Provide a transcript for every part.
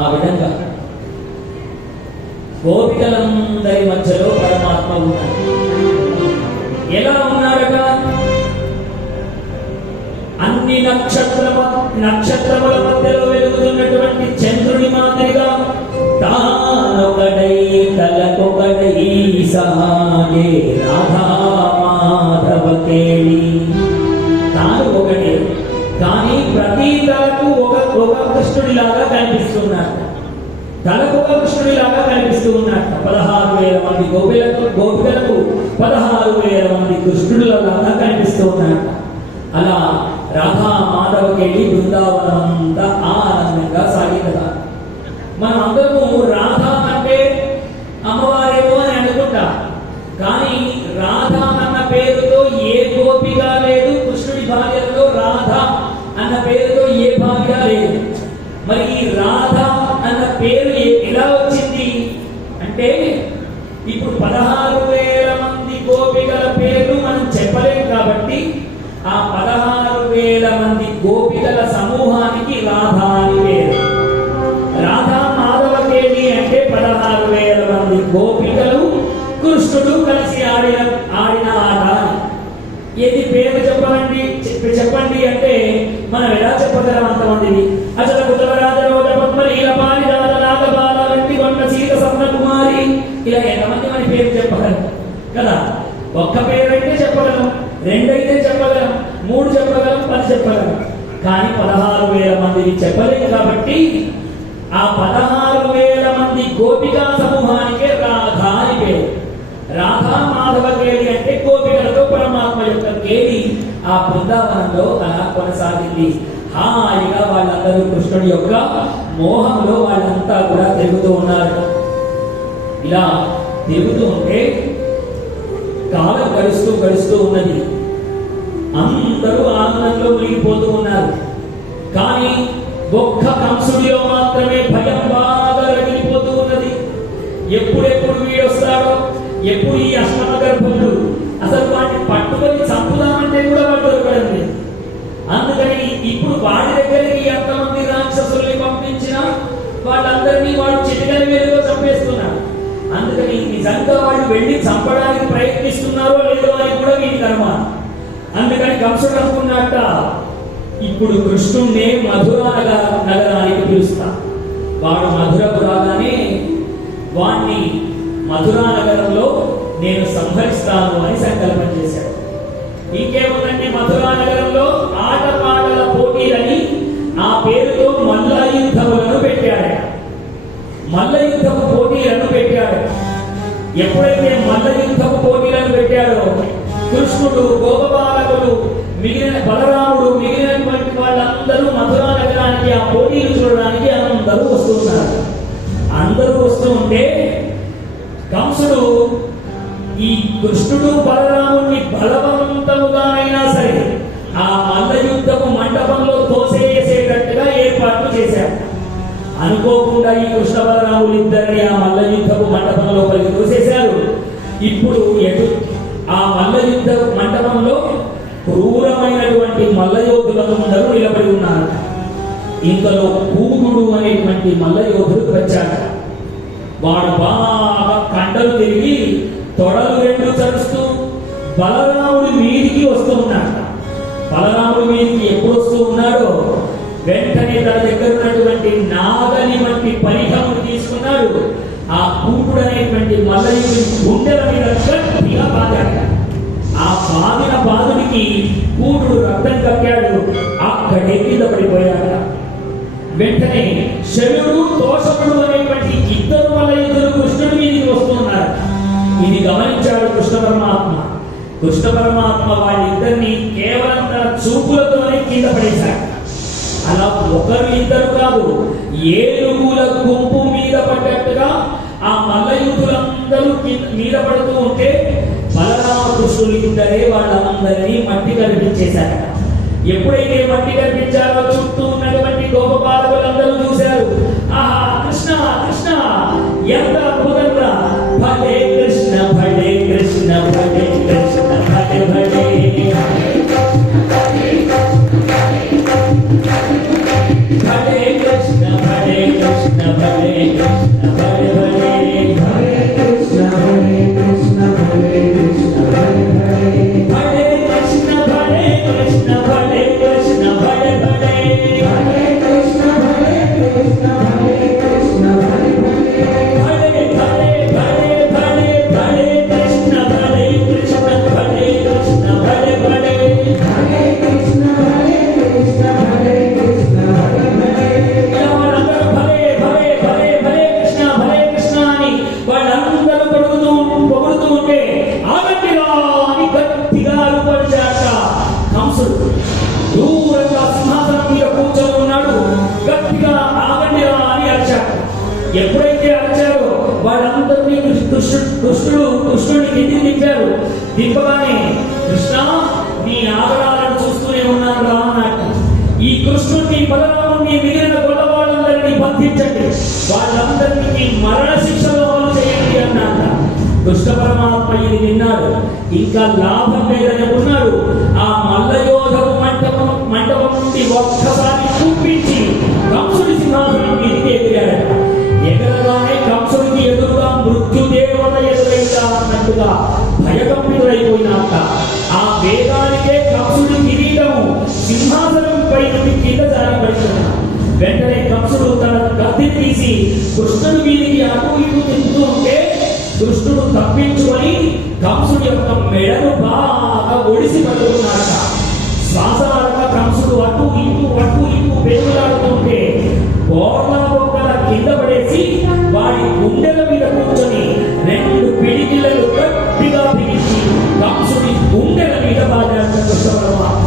ఆ విధంగా గోపికలందరి మధ్యలో పరమాత్మ ఉన్నాడు. ఎలా ఉన్నాడట? అన్ని నక్షత్రముల మధ్యలో వెలుగుతున్నటువంటి చంద్రుని మాదిరిగా తానొకడై తలకొకడై సాగే రాధా మాధవ కేళి. తాను ఒకటే కానీ ప్రతి తలకు ఒక కృష్ణుడిలాగా కనిపిస్తున్నాడు. తలకు ఒక కృష్ణుడిలాగా కనిపిస్తూ ఉన్నాడు. 16,000 మంది గోపికలకు 16,000 మంది కృష్ణుడిలాగా కనిపిస్తూ ఉన్నాడు. అలా రాధా మాధవ కేళి బృందావనం అంతా ఆనందంగా సాగినదా. మనం అందరము రాధా అంటే అమ్మవారేమో అని అనుకుంటాం. కానీ రాధా అన్న పేరుతో ఏ గోపిక లేదు. కృష్ణుడి భార్యలో రాధా అన్న పేరుతో ఏ భార్య లేదు. మరి ఈ రాధా అన్న పేరు ఎలా వచ్చింది అంటే, ఇప్పుడు 16,000 మంది గోపికల పేర్లు మనం చెప్పలేం కాబట్టి ఆ 16,000 మంది గోపికల సమూహానికి రాధా అని పేరు. రాధా మాధవ కేళి అంటే 16,000 మంది గోపికలు కృష్ణుడు కలిసి ఆడిన ఆట. ఏది పేరు చెప్పండి అంటే మనం ఎలా చెప్పగలం అంతమందిని? అసలు కుతవరాజరోజ పద్మలీల పారిజాత నాగబాల వెంటి వంట సీత సప్నకుమారి, ఇలా ఎంతమంది మన పేరు చెప్పగలం కదా? ఒక్క పేరు అయితే చెప్పగలం, 2 అయితే చెప్పగలం, 3 చెప్పగలం, 10 చెప్పగలం. కానీ 16,000 మందిని చెప్పలేము కాబట్టి ఆ 16,000 మంది గోపికా సమూహానికే రాధా అని పేరు. రాధా మాధవ కేళి అంటే గోపికలతో పరమాత్మ యొక్క కేళి ఆ బృందావనంలో అలా కొనసాగింది. హాయిగా వాళ్ళందరూ కృష్ణుడి యొక్క మోహంలో వాళ్ళంతా కూడా తిరుగుతూ ఉన్నారు. ఇలా తిరుగుతూ ఉంటే కాలం గడుస్తూ ఉన్నది. అందరూ ఆనందంలో మునిగిపోతూ ఉన్నారు. కానీ ఒక్క కంసుడిలో మాత్రమే భయం బాగా రగిలిపోతూ ఉన్నది. ఎప్పుడెప్పుడు వీడొస్తాడో, ఎప్పుడు ఈ అష్టమ గర్భులు, అసలు వాటిని పట్టుకొని చంపుదామంటే కూడా వాడు దొరకడండి. అందుకని ఇప్పుడు వాడి దగ్గరికి ఎంతమంది రాక్షసుల్ని పంపించినా వాళ్ళందరినీ వాడు చిటికల మీదలో చంపేస్తున్నాడు. అందుకని నిజంగా వాళ్ళు వెళ్ళి చంపడానికి ప్రయత్నిస్తున్నారో లేదో అని కూడా వీడికి అనుమానం. అందుకని కంసుడు అనుకున్నట్ట, ఇప్పుడు కృష్ణుణ్ణే మధురా నగరానికి పిలుస్తా. వాడు మధురకు రాగానే వాణ్ణి మధురా నగరంలో నేను సంహరిస్తాను అని సంకల్పం చేశాడు. ఇంకేముందండి, మధురా నగరంలో ఆటపాటల పోటీలని ఆ పేరుతో మల్ల యుద్ధములను పెట్టాడు. మల్ల యుద్ధపు పోటీలను పెట్టాడు. ఎప్పుడైతే మల్ల యుద్ధపు పోటీలను పెట్టాడో కృష్ణుడు, గోపబాలకుడు, మిగిలిన బలరాముడు, మిగిలినటువంటి వాళ్ళందరూ మధురా నగరానికి ఆ పోటీలు చూడడానికి అందరూ వస్తున్నారు. అందరూ వస్తూ ఉంటే కంసుడు ఈ కృష్ణుడు బలరాముడిని బలవంతముగా అయినా సరే ఆ మల్ల యుద్ధపు మండపంలో తోసేసేటట్టుగా ఏర్పాట్లు చేశాడు. అనుకోకుండా ఈ కృష్ణ బలరాములు ఇద్దరిని ఆ మల్ల యుద్ధపు మండపంలో తోసేశారు. ఇప్పుడు ఆ మల్ల యుద్ధ మండపంలో క్రూరమైనటువంటి మల్లయోధులందరూ నిలబడి ఉన్నారు. ఇంతలో కూతుడు అనేటువంటి మల్లయోధుడు వచ్చాడు. వాడు బాగా కండలు తిరిగి తొడలు 2 చరుస్తూ బలరాముడి మీదికి వస్తూ ఉన్నాడు. బలరాముడి మీదికి ఎప్పుడు వస్తూ ఉన్నాడో వెంటనే తన దగ్గర ఉన్నటువంటి నాగలి వంటి పరికరములు తీసుకున్నాడు. ఆ కూతుడు అనేటువంటి మల్లయుడి గుండెల మీద గట్టిగా బాగాడు. ఆ బాగిన బాధుడికి కూతుడు రక్తం కక్కాడు. అక్కడే కింద పడిపోయాడు. వెంటనే శరుడు, తోషకుడు అనేటువంటి 2 మల్లయుధులు కృష్ణుడి మీదకి వస్తున్నారు. ఇది గమనించాడు కృష్ణ పరమాత్మ. కృష్ణ పరమాత్మ వాళ్ళిద్దరిని కేవలం తన చూపులతోనే కింద పడేశాడు. అలా 1-2 కాదు, 7 గుంపు మీద పడ్డట్టుగా ఆ మల్లయుధులందరూ మీద పడుతూ ఉంటే బలరామకృష్ణులు ఇద్దరే వాళ్ళందరినీ మట్టి కనిపించేశారు. ఎప్పుడైతే మట్టి కనిపించారో చుట్టూ ఉన్నటువంటి గోప బాలకులందరూ చూశారు. ఆహా, కృష్ణ కృష్ణ ఎంత అద్భుతంగా! భలే కృష్ణ భలే కృష్ణ భలే కృష్ణ భలే భలే భలే కృష్ణ భలే కృష్ణ ఎప్పుడైతే అరిచారో వాళ్ళందరినీ కృష్ణుడిని కింది దింపారు. దింపగానే కృష్ణ నీ ఆగడాలను చూస్తూనే ఉన్నాను రా అన్నట్టు. ఈ కృష్ణుడిని బలరాముడిని మిగిలిన గొల్లవాళ్ళందరినీ బంధించండి, వాళ్ళందరినీ మరణ శిక్షలో చేయండి అన్నాక కృష్ణ పరమాత్మ ఇది విన్నాడు. ఇంకా లాభం లేదని ఉన్నాడు. ఆ మల్లయోధపు మంటపం నుండి ఒక్కసారి చూపించి కంసుడి సింహాసనం మీదికి ఎగిరాడు. ఎగరగానే కంసుడికి ఎదురుగా మృత్యుదేవత ఎదురైందా అన్నట్టుగా భయకంపితుడైపోయినాక ఆ వేగానికే కంసుడి కిరీటము సింహాసనం పై నుండి కింద జారి పడుతున్నాడు. వెంటనే కంసుడు తన కత్తి తీసి కృష్ణుడి మీదికి అటు ఇటు తింటూ ఉంటే కృష్ణుడు తప్పించుకొని కంసుడి యొక్క మెడను బాగా ఒడిసి పట్టుకున్నాక శ్వాసలాడక కంసుడు అటు ఇటు పెరుగులాడుతుంటే బోర్ల కింద పడేసి వాడి గుండెల మీద కూర్చొని 2 పిడికిళ్ళలు గట్టిగా బిగించి కంసుడి గుండెల మీద బాధాడు కృష్ణ పరమాత్మ.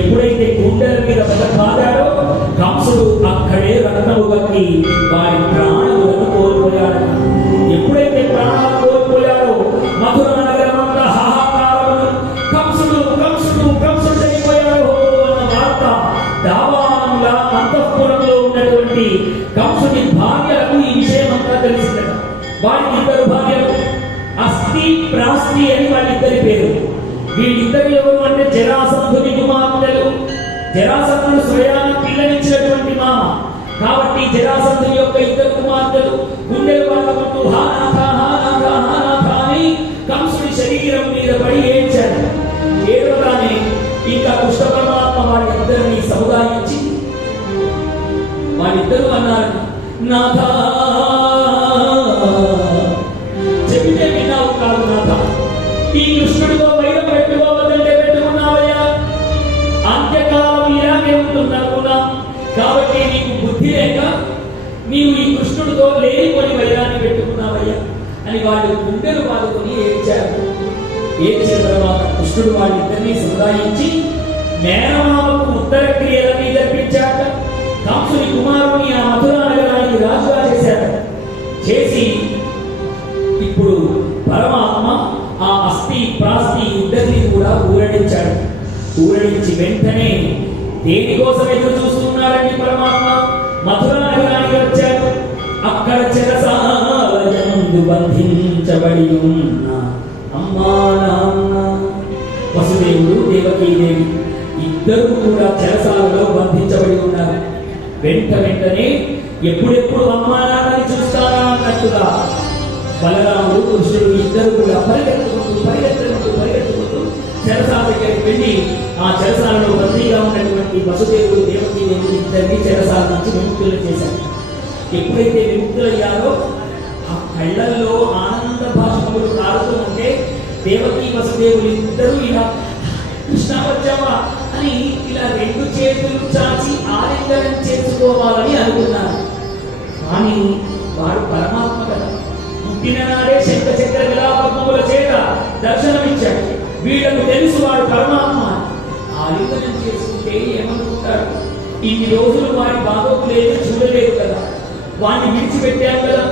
ఎప్పుడైతే గుండెల మీద బాధాడో కంసుడు అక్కడే రక్తము గక్కి వాడి ప్రాణములను కోల్పోయాడు. ఎప్పుడైతే ప్రాణాలు కోల్పోయాడో మధుర నగరమంతా హాహాకారములు కంసుడు చనిపోయాడు అన్న వార్త దావానంగా అంతఃపురంలో ఉన్నటువంటి కంసుడి భార్యలకు ఈ విషయం అంతా తెలిసిందట. వారికి 2 భార్యలు, అస్థి ప్రాస్తి అని వాళ్ళిద్దరి పేరు. వీళ్ళిద్దరు ఎవరు అంటే జరాసంధుని కుమార్తెలు. జరాసంధుడు స్వయాన్ని పిల్లనిచ్చినటువంటి మామ కాబట్టి జరాసంధుని యొక్క 2 కుమార్తెలు గుండెలు బాధపడుతూ హానాథ అని కంసుడి శరీరం మీద పడి ఏడ్చాడు. ఏడవగానే ఇంకా కృష్ణ పరమాత్మ వాళ్ళిద్దరిని సముదాయించి వాళ్ళిద్దరూ అన్నారు, నాథ చెబితే విన్నావు కాదు నాథ, ఈ కృష్ణుడితో వైరం పెట్టుకోవద్దంటే పెట్టుకున్నావయ్యా, అంత్యకాలం ఇలాగే ఉంటున్నాకున్నా కాబట్టి నీకు బుద్ధి లేక నీవు ఈ కృష్ణుడితో లేనిపోని వైరాన్ని పెట్టుకున్నావయ్యా అని వాళ్ళు గుండెలు పాదుకొని ఏడ్చారు. ఏడ్చిన తర్వాత కృష్ణుడు వాళ్ళిద్దరినీ సముదాయించి మేనమామకు ఉత్తర క్రియలని జరిపించాక కంసుని కుమారుని ఆ మధురా నగరానికి రాజుగా చేశాడు. చేసి ఇప్పుడు పరమాత్మ ఆ అస్థి ప్రాస్తి ఇద్దరిని కూడా ఊరడించాడు. ఊరడించి వెంటనే దేనికోసం ఎదురు చూస్తున్నాడండి పరమాత్మ? మధురా నగరానికి వచ్చాడు. అక్కడ చెరసాలయందు బంధించబడి ఉన్న అమ్మా నాన్న వసుదేవుడు దేవకీదేవి ఇద్దరు కూడా చెరసాలలో బంధించబడి ఉన్నారు. వెంటనే ఎప్పుడెప్పుడు అమ్మా నాన్నని చూస్తారా అన్నట్టుగా బలరాముడు కృష్ణుడు ఇద్దరు కూడా పరిగెత్తుకుంటూ చెరసాల దగ్గరికి వెళ్ళి ఆ చెరసాలలో బందీగా ఉన్నటువంటి వసుదేవుడు దేవకీదేవి ఇద్దరిని చెరసాల నుంచి విముక్తులు చేశారు. ఎప్పుడైతే విముక్తులయ్యారో ఆ కళ్ళల్లో ఆనంద భాషములు కారుతూ ఉంటే దేవకీ వసుదేవులు ఇద్దరు ఇలా కృష్ణ వచ్చావా అని ఇలా 2 చేతులు చాచి ఆలింగనం చేసుకోవాలని అనుకున్నారు. కానీ వాడు పరమాత్మ కదా, పుట్టిన నాడే శంఖచక్ర విలాపముల చేత దర్శనమిచ్చాడు. వీళ్ళకు తెలుసు వాడు పరమాత్మ. ఆలింగనం చేసుకుంటే ఏమనుకుంటాడు? ఇన్ని రోజులు వాడి బాధకు లేదు చూడలేదు కదా, వాడిని విడిచిపెట్టారు కదా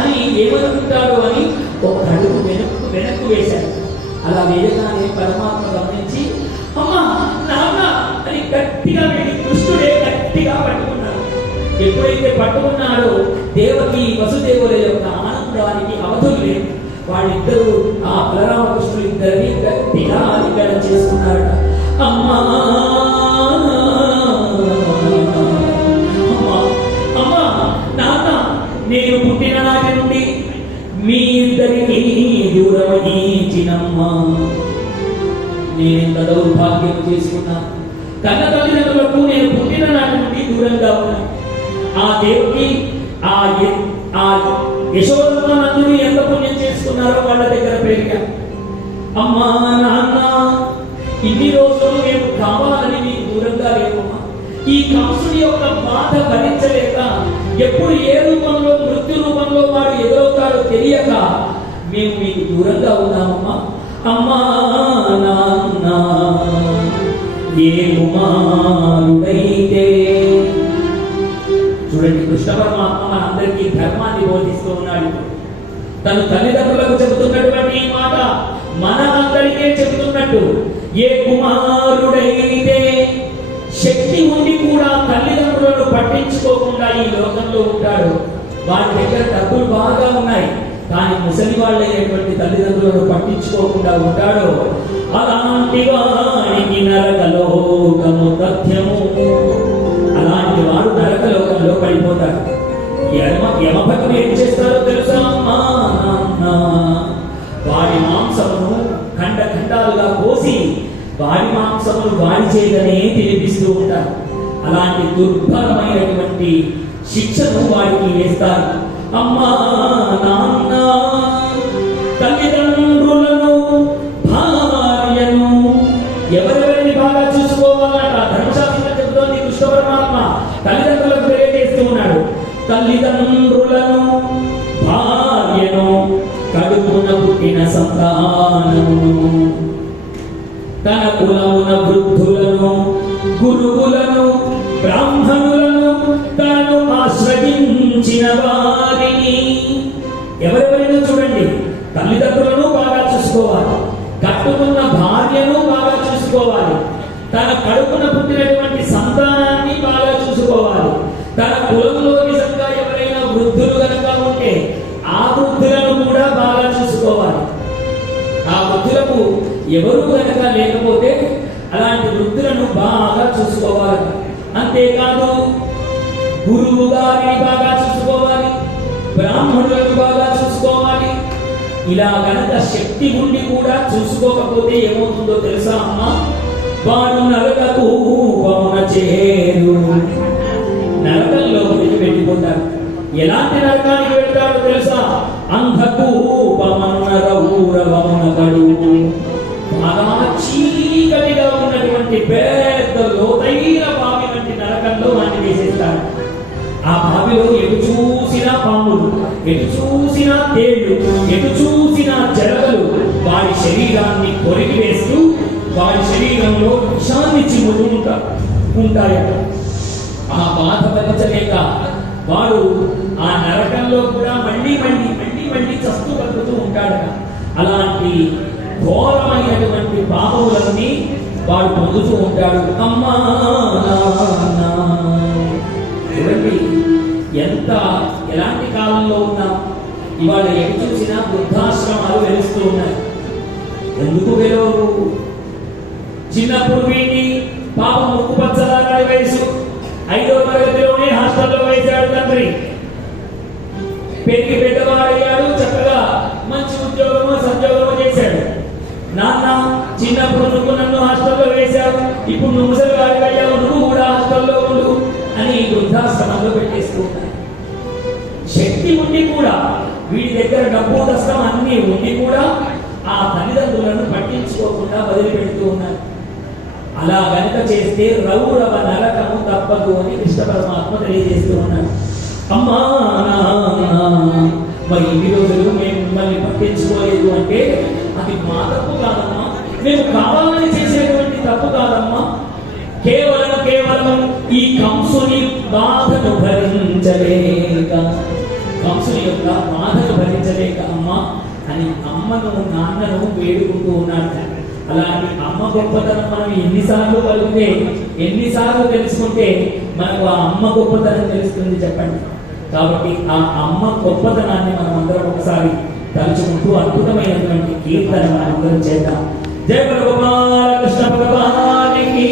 అని ఏమనుకుంటాడు అని ఒక అడుగు వెనక్కు వేశాడు. అలా వేయగానే పరమాత్మ గమనించి అమ్మా నాన్న అని గట్టిగా వెళ్ళి కృష్ణుడే గట్టిగా పట్టుకున్నాడు. ఎప్పుడైతే పట్టుకున్నాడో దేవకి వసుదేవుల యొక్క ఆనందానికి అవధులు లేదు. వాళ్ళిద్దరూ ఆ బలరామకృష్ణులు ఇద్దరిని గట్టిగా ఆలింగనం చేసుకున్నారట. అమ్మా నాన్న నేను పుట్టిన నాటి నుండి మీ ఇద్దరికి దూరమయ్యించినమ్మా, నేనెంత దౌర్భాగ్యం చేసుకున్నా. కన్న తల్లిదండ్రులకు నేను పుట్టిన నాటి నుండి దూరంగా ఉన్నా. ఆ దేవుడికి ఆ యశోదమ్మ నందుని ఎంత పుణ్యం చేసుకున్నారో వాళ్ళ దగ్గర పెరిగా. అమ్మా నాన్న ఇన్ని రోజులు మేము కావాలని మీకు దూరంగా లేవమ్మా. ఈ కంసుడి యొక్క బాధ భరించలేక ఎప్పుడు ఏ రూపంలో మృత్యు రూపంలో వాడు ఎదురవుతాడో తెలియక మేము మీకు దూరంగా ఉన్నామమ్మా. అమ్మా నాన్న ఏ కుమారుడైతే చూడండి, కృష్ణ పరమాత్మ మనందరికీ ధర్మాన్ని బోధిస్తూ ఉన్నాడు. తను తల్లిదండ్రులకు చెబుతున్నటువంటి ఈ మాట మనమందరికీ చెబుతున్నట్టు, ఏ కుమారుడైతే శక్తి ఉండి కూడా తల్లిదండ్రులను పట్టించుకోకుండా ఈ లోకంలో ఉంటాడు, వారి దగ్గర డబ్బులు బాగా ఉన్నాయి కానీ ముసలి వాళ్ళైనటువంటి తల్లిదండ్రులను పట్టించుకోకుండా ఉంటాడు, అలాంటి వాడికి నరకలోకము తథ్యము. అలాంటి వాడు నరకలోకంలో పడిపోతాడు. యమభటులు ఏం చేస్తారో తెలుసా? అమ్మా నాన్న వాడి మాంసమును ఖండ ఖండాలుగా కోసి వాడి మాంసమును వాడి చేతనే తినిపిస్తూ ఉంటారు. అలాంటి దుర్భరమైనటువంటి శిక్షను వాడికి వేస్తారు. అమ్మా నాన్న తల్లిదండ్రులను భార్యను ఎవరెవరిని బాగా చూసుకోవాలట ధర్మశాస్త్రం చెబుతోంది. కృష్ణ పరమాత్మ తల్లిదండ్రులకు తెలియజేస్తూ ఉన్నాడు. తల్లిదండ్రులను భార్యను కడుపున పుట్టిన సంతానమును తన కులమున వృద్ధులను గురువులను బ్రాహ్మణులను తాను ఆశ్రయించిన వారిని ఎవరెవరైనా చూడండి, తల్లిదండ్రులను బాగా చూసుకోవాలి, కట్టుకున్న భార్యను బాగా చూసుకోవాలి, తన కడుపున పుట్టినటువంటి సంతానాన్ని బాగా చూసుకోవాలి, తన కులంలో నిజంగా ఎవరైనా వృద్ధులు కనుక ఉంటే ఆ వృద్ధులను కూడా బాగా చూసుకోవాలి. ఆ వృద్ధులకు ఎవరు కనుక లేకపోతే అలాంటి వృద్ధులను బాగా చూసుకోవాలి. అంతేకాదు గురువు గారిని బాగా చూసుకోవాలి, బ్రాహ్మణులను బాగా చూసుకోవాలి. ఇలా కనుక శక్తి ఉండి కూడా చూసుకోకపోతే ఏమవుతుందో తెలుసా అమ్మా? వాడు నరకకు పవన చేరు, నరకంలో వెళ్ళిపోతారు. ఎలాంటి నరకానికి వెళ్తారో తెలుసా? అంధకూపమన్నరౌరవమునకడు, బాగా చీకటిగా ఉన్నటువంటి పెద్ద లోతైన బావి వంటి నరకంలో వాడిని వేసేస్తారు. ఆ బావిలో ఎటు చూసినా పాములు, ఎటు చూసినా తేళ్లు, ఎటు చూసినా జరగలు వాడి శరీరాన్ని కొరికి వేస్తూ వాడి శరీరంలో విషాన్ని చిమ్ముతూ ఉంటాయట. ఆ బాధ భరించలేక వాడు ఆ నరకంలో కూడా మళ్ళీ చస్తూ బతుకుతూ ఉంటాడట. అలాంటి ఘోరమైనటువంటి పాపములన్నీ వాడు పొందుతూ ఉంటాడు. అమ్మా చూడండి ఎలాంటి కాలంలో ఉన్నాం. ఇవాళ ఎటు చూసినా వృద్ధాశ్రమాలు వెలుస్తూ ఉన్నాయి. ఎందుకు వెలవు? చిన్నప్పుడు వీడిని పాప ముక్కు పచ్చలాగాడి వయసు 5వ తరగతిలోనే హాస్టల్లో వేశాడు తండ్రి. పెరిగి పెద్దవాడయ్యాడు, చక్కగా మంచి ఉద్యోగమో సంజోగమో చేశాడు. నాన్న చిన్నప్పుడు నువ్వు నన్ను హాస్టల్లో వేశావు, ఇప్పుడు నువ్వు ముసలివాడివి అయ్యావు, నువ్వు కూడా హాస్టల్లో ఉండు అని వృద్ధాశ్రమంలో పెట్టేస్తూ ఉన్నాయి. శక్తి ఉండి కూడా వీడి దగ్గర డబ్బు కష్టం అన్ని ఉండి కూడా ఆ తల్లిదండ్రులను పట్టించుకోకుండా వదిలిపెడుతూ ఉన్నారు. అలా గనుక చేస్తే రౌరవ నరకము తప్పదు అని కృష్ణ పరమాత్మ తెలియజేస్తూ ఉన్నారు. అమ్మా మరి ఇన్ని రోజులు మేము మిమ్మల్ని పట్టించుకోలేదు అంటే అది మా తప్పు కాదమ్మా, మేము కావాలని చేసేటువంటి తప్పు కాదమ్మా. కేవలం ఈ కంసుని బాధను భరించలేక, కంసుని యొక్క బాధను భరించలేక అమ్మా అని అమ్మను నాన్నను వేడుకుంటూ ఉన్నాడు. అలాంటి అమ్మ గొప్పతనం మనం ఎన్నిసార్లు కలిగితే, ఎన్నిసార్లు తెలుసుకుంటే మనకు ఆ అమ్మ గొప్పతనం తెలుస్తుంది చెప్పండి. కాబట్టి ఆ అమ్మ గొప్పతనాన్ని మనం అందరం ఒకసారి తలుచుకుంటూ అద్భుతమైనటువంటి కీర్తన మనం అందరం చేద్దాం. జయ భగవాన్ కృష్ణ భగవానికి.